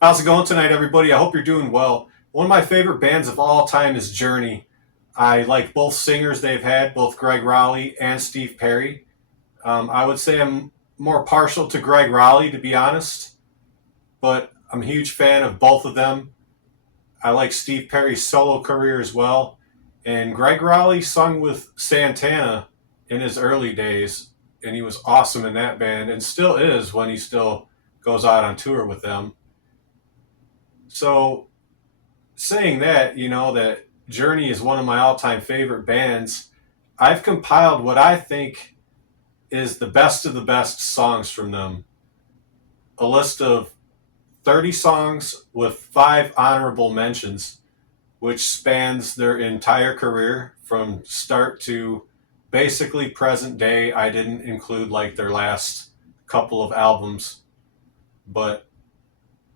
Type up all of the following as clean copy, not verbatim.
How's it going tonight, everybody? I hope you're doing well. One of my favorite bands of all time is Journey. I like both singers they've had, both Greg Rowley and Steve Perry. I would say I'm more partial to Greg Rowley, to be honest, but I'm a huge fan of both of them. I like Steve Perry's solo career as well. And Greg Rowley sung with Santana in his early days, and he was awesome in that band, and still is when he still goes out on tour with them. So saying that, that Journey is one of my all time favorite bands, I've compiled what I think is the best of the best songs from them. A list of 30 songs with five honorable mentions, which spans their entire career from start to basically present day. I didn't include like their last couple of albums, but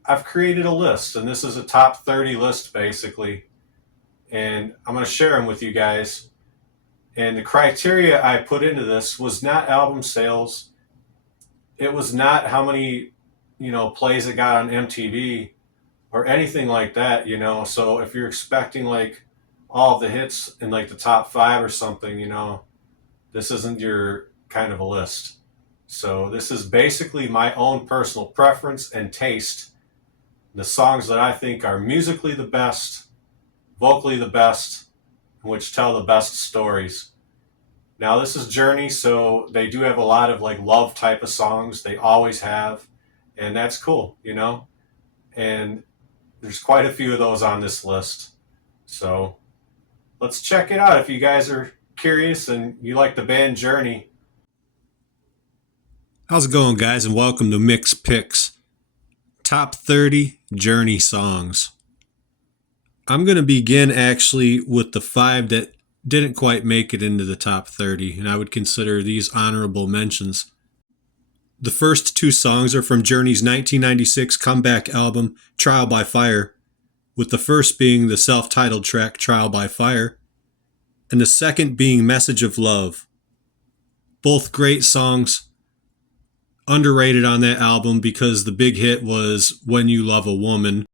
I've created a list, and this is a top 30 list basically. And I'm going to share them with you guys. And the criteria I put into this was not album sales. It was not how many, plays it got on MTV or anything like that. So if you're expecting like all of the hits in like the top five or something, this isn't your kind of a list. So this is basically my own personal preference and taste. The songs that I think are musically the best, vocally the best, which tell the best stories. Now this is Journey, so they do have a lot of like love type of songs. They always have, and that's cool. And there's quite a few of those on this list. So let's check it out if you guys are curious and you like the band Journey. How's it going, guys, and welcome to Mix Picks, Top 30 Journey Songs. I'm going to begin actually with the five that didn't quite make it into the top 30, and I would consider these honorable mentions. The first two songs are from Journey's 1996 comeback album, Trial by Fire, with the first being the self-titled track, Trial by Fire, and the second being Message of Love. Both great songs, underrated on that album because the big hit was When You Love a Woman.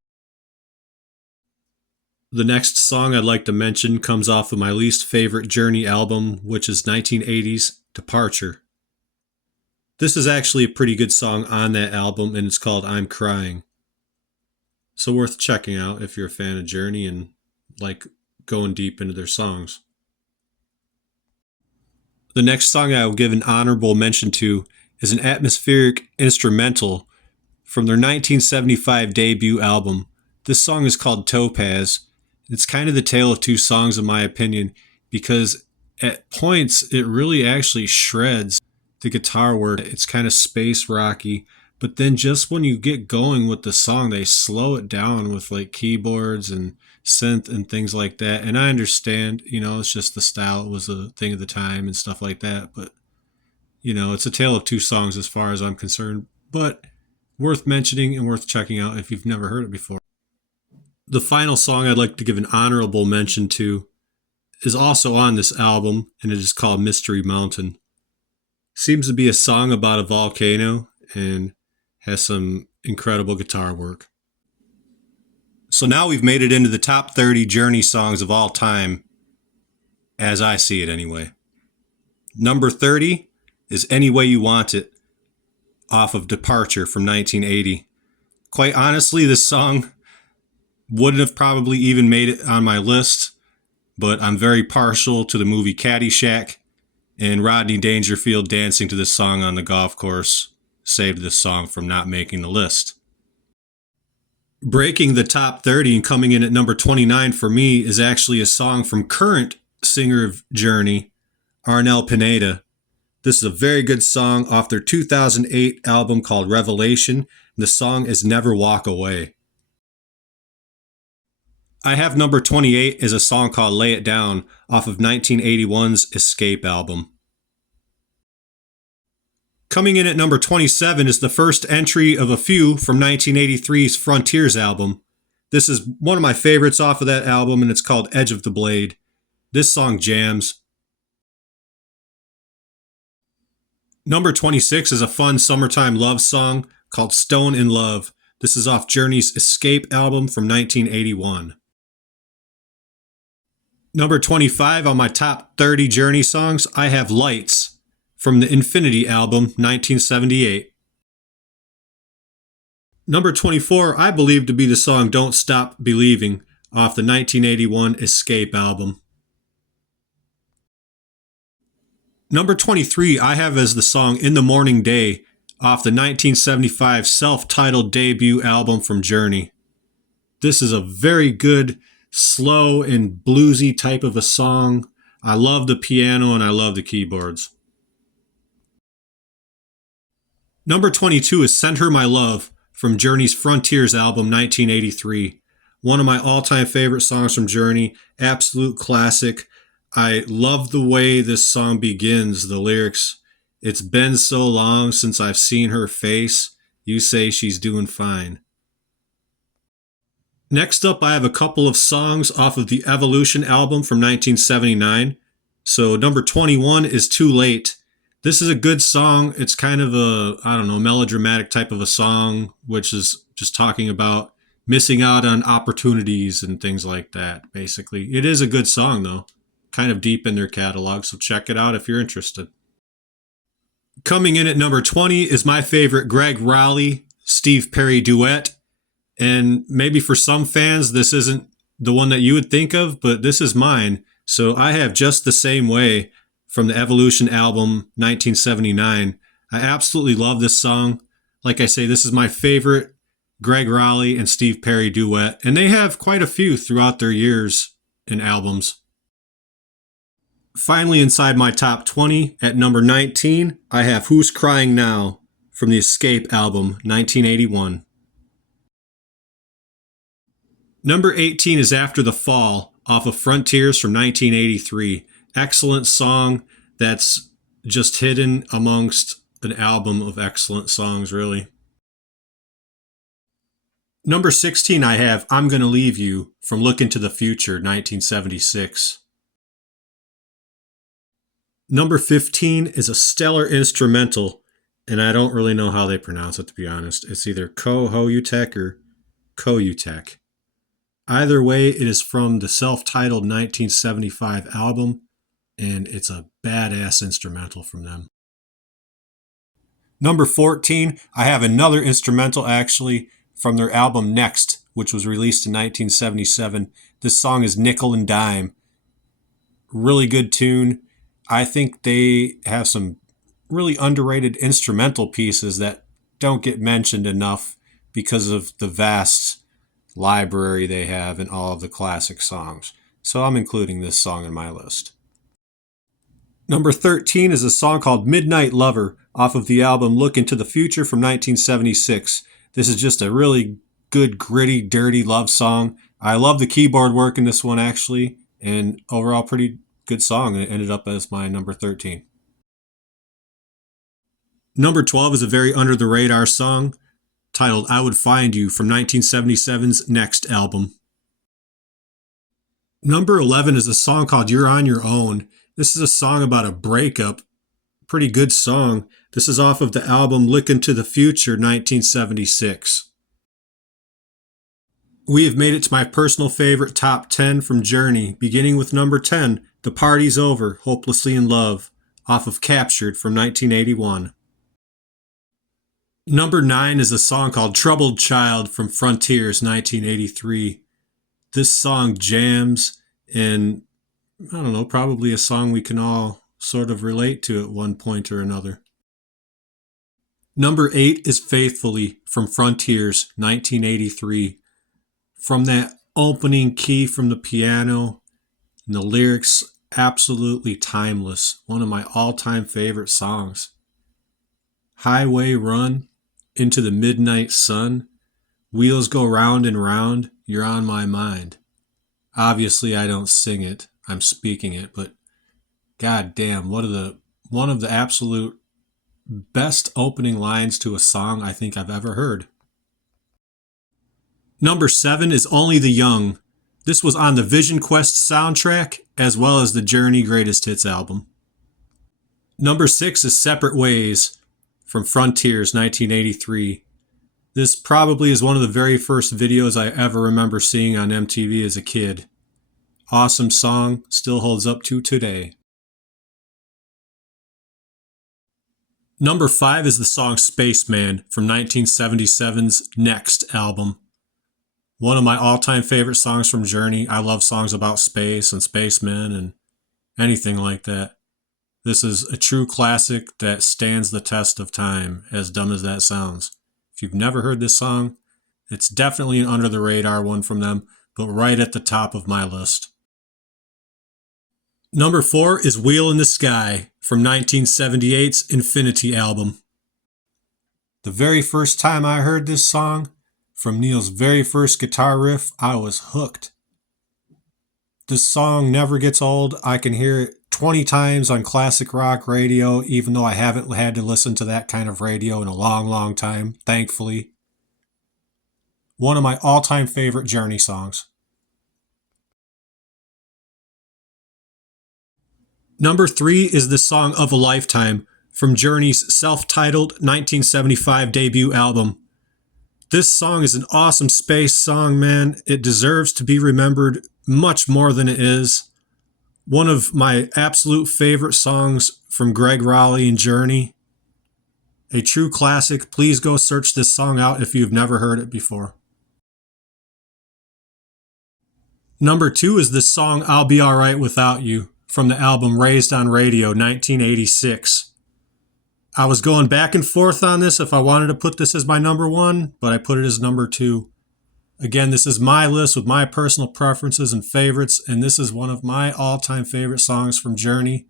The next song I'd like to mention comes off of my least favorite Journey album, which is 1980's Departure. This is actually a pretty good song on that album, and it's called I'm Crying. So worth checking out if you're a fan of Journey and like going deep into their songs. The next song I will give an honorable mention to is an atmospheric instrumental from their 1975 debut album. This song is called Topaz. It's kind of the tale of two songs in my opinion, because at points it really actually shreds the guitar work. It's kind of space rocky, but then just when you get going with the song, they slow it down with like keyboards and synth and things like that. And I understand, it's just the style. It was a thing of the time and stuff like that. But, it's a tale of two songs as far as I'm concerned, but worth mentioning and worth checking out if you've never heard it before. The final song I'd like to give an honorable mention to is also on this album, and it is called Mystery Mountain. Seems to be a song about a volcano and has some incredible guitar work. So now we've made it into the top 30 Journey songs of all time, as I see it anyway. Number 30 is Any Way You Want It, off of Departure from 1980. Quite honestly, this song wouldn't have probably even made it on my list, but I'm very partial to the movie Caddyshack, and Rodney Dangerfield dancing to this song on the golf course saved this song from not making the list. Breaking the top 30 and coming in at number 29 for me is actually a song from current singer of Journey, Arnel Pineda. This is a very good song off their 2008 album called Revelation. The song is Never Walk Away. I have number 28 as a song called Lay It Down off of 1981's Escape album. Coming in at number 27 is the first entry of a few from 1983's Frontiers album. This is one of my favorites off of that album, and it's called Edge of the Blade. This song jams. Number 26 is a fun summertime love song called Stone in Love. This is off Journey's Escape album from 1981. Number 25 on my top 30 Journey songs, I have Lights from the Infinity album, 1978. Number 24, I believe to be the song Don't Stop Believing off the 1981 Escape album. Number 23, I have as the song In the Morning Day off the 1975 self-titled debut album from Journey. This is a very good, slow and bluesy type of a song. I love the piano and I love the keyboards. Number 22 is Send Her My Love from Journey's Frontiers album 1983. One of my all-time favorite songs from Journey, absolute classic. I love the way this song begins, the lyrics. It's been so long since I've seen her face. You say she's doing fine. Next up, I have a couple of songs off of the Evolution album from 1979. So number 21 is Too Late. This is a good song. It's kind of a, melodramatic type of a song, which is just talking about missing out on opportunities and things like that, basically. It is a good song, though. Kind of deep in their catalog, so check it out if you're interested. Coming in at number 20 is my favorite Greg Rowley, Steve Perry duet. And maybe for some fans, this isn't the one that you would think of, but this is mine. So I have Just the Same Way from the Evolution album, 1979. I absolutely love this song. Like I say, this is my favorite Greg Rowley and Steve Perry duet. And they have quite a few throughout their years in albums. Finally, inside my top 20, at number 19, I have Who's Crying Now from the Escape album, 1981. Number 18 is After the Fall off of Frontiers from 1983. Excellent song that's just hidden amongst an album of excellent songs, really. Number 16, I have I'm Gonna Leave You from Look Into the Future, 1976. Number 15 is a stellar instrumental, and I don't really know how they pronounce it, to be honest. It's either Kohoutech or Koutech. Either way, it is from the self-titled 1975 album, and it's a badass instrumental from them. Number 14, I have another instrumental, actually, from their album Next, which was released in 1977. This song is Nickel and Dime. Really good tune. I think they have some really underrated instrumental pieces that don't get mentioned enough because of the vast library they have in all of the classic songs. So I'm including this song in my list. Number 13 is a song called Midnight Lover off of the album Look Into the Future from 1976. This is just a really good, gritty, dirty love song. I love the keyboard work in this one, actually, and overall pretty good song, and it ended up as my number 13. Number 12 is a very under-the-radar song titled I Would Find You from 1977's Next album. Number 11 is a song called You're On Your Own. This is a song about a breakup. Pretty good song. This is off of the album Look Into the Future, 1976. We have made it to my personal favorite top 10 from Journey, beginning with number 10, The Party's Over, Hopelessly in Love, off of Captured from 1981. Number 9 is a song called Troubled Child from Frontiers, 1983. This song jams, and probably a song we can all sort of relate to at one point or another. Number 8 is Faithfully from Frontiers, 1983. From that opening key from the piano and the lyrics, absolutely timeless. One of my all-time favorite songs. Highway Run, Into the Midnight Sun, Wheels Go Round and Round, You're on My Mind. Obviously, I don't sing it. I'm speaking it, but god damn, one of the absolute best opening lines to a song I think I've ever heard. Number 7 is Only the Young. This was on the Vision Quest soundtrack, as well as the Journey Greatest Hits album. Number 6 is Separate Ways from Frontiers, 1983. This probably is one of the very first videos I ever remember seeing on MTV as a kid. Awesome song, still holds up to today. Number 5 is the song Spaceman from 1977's Next album. One of my all-time favorite songs from Journey. I love songs about space and spacemen and anything like that. This is a true classic that stands the test of time, as dumb as that sounds. If you've never heard this song, it's definitely an under-the-radar one from them, but right at the top of my list. Number 4 is Wheel in the Sky from 1978's Infinity album. The very first time I heard this song, from Neil's very first guitar riff, I was hooked. This song never gets old. I can hear it 20 times on classic rock radio, even though I haven't had to listen to that kind of radio in a long, long time, thankfully. One of my all-time favorite Journey songs. Number 3 is the song Of a Lifetime from Journey's self-titled 1975 debut album. This song is an awesome space song, man. It deserves to be remembered much more than it is. One of my absolute favorite songs from Greg Raleigh and Journey. A true classic. Please go search this song out if you've never heard it before. Number 2 is the song I'll Be Alright Without You from the album Raised on Radio, 1986. I was going back and forth on this if I wanted to put this as my number 1, but I put it as number 2. Again, this is my list with my personal preferences and favorites, and this is one of my all-time favorite songs from Journey.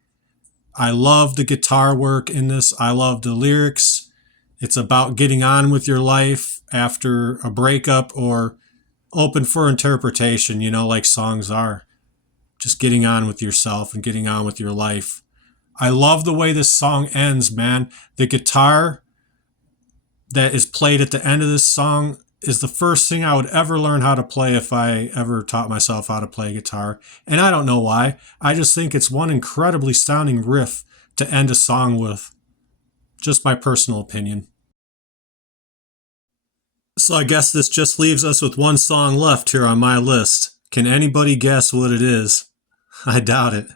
I love the guitar work in this. I love the lyrics. It's about getting on with your life after a breakup or open for interpretation, like songs are. Just getting on with yourself and getting on with your life. I love the way this song ends, man. The guitar that is played at the end of this song is the first thing I would ever learn how to play if I ever taught myself how to play guitar. And I don't know why. I just think it's one incredibly sounding riff to end a song with. Just my personal opinion. So I guess this just leaves us with one song left here on my list. Can anybody guess what it is? I doubt it.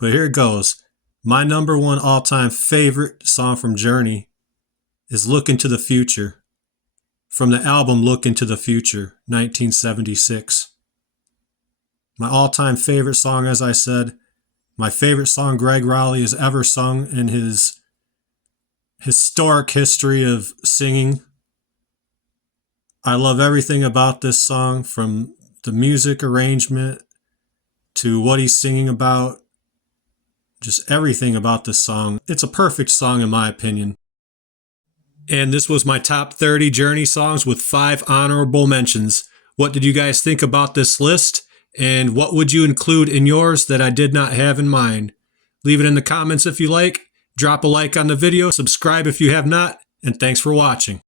But here it goes. My number 1 all-time favorite song from Journey is Look Into the Future. From the album Look Into the Future, 1976. My all-time favorite song, as I said. My favorite song Greg Raleigh has ever sung in his historic history of singing. I love everything about this song, from the music arrangement to what he's singing about. Just everything about this song. It's a perfect song in my opinion. And this was my top 30 Journey songs with 5 honorable mentions. What did you guys think about this list? And what would you include in yours that I did not have in mind? Leave it in the comments if you like. Drop a like on the video. Subscribe if you have not. And thanks for watching.